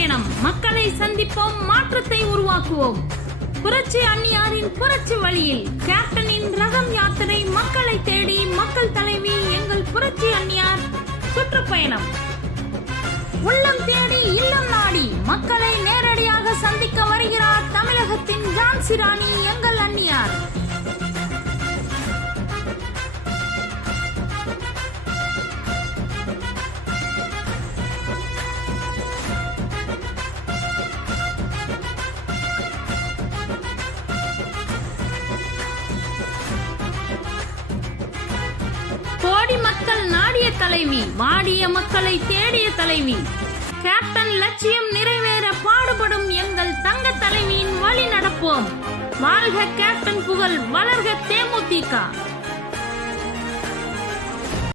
பயணம். மக்களை சந்திப்போம், மாற்றத்தை உருவாக்குவோம். புரட்சி அன்னியாரின் புரட்சி வழியில் கேப்டனின் ரதம் யாத்திரை. மக்களை தேடி, மக்கள் தலைவி எங்கள் புரட்சி அன்னியார் சுற்றுப்பயணம். உள்ளம் தேடி இல்லம் நாடி மக்களை நேரடியாக சந்திக்க வருகிறார் தமிழகத்தின் ஜான்சி ராணி எங்கள் அன்னியார். கோடி மக்கள் நாடிய தலைவி, வாடிய மக்களை தேடிய தலைவி. கேப்டன் லட்சியம் நிறைவேற பாடுபடும் எங்கள் தங்க தலைவியின் வழி நடப்போம். வாழ்க கேப்டன் புகழ், வளர்க தேமுதிக.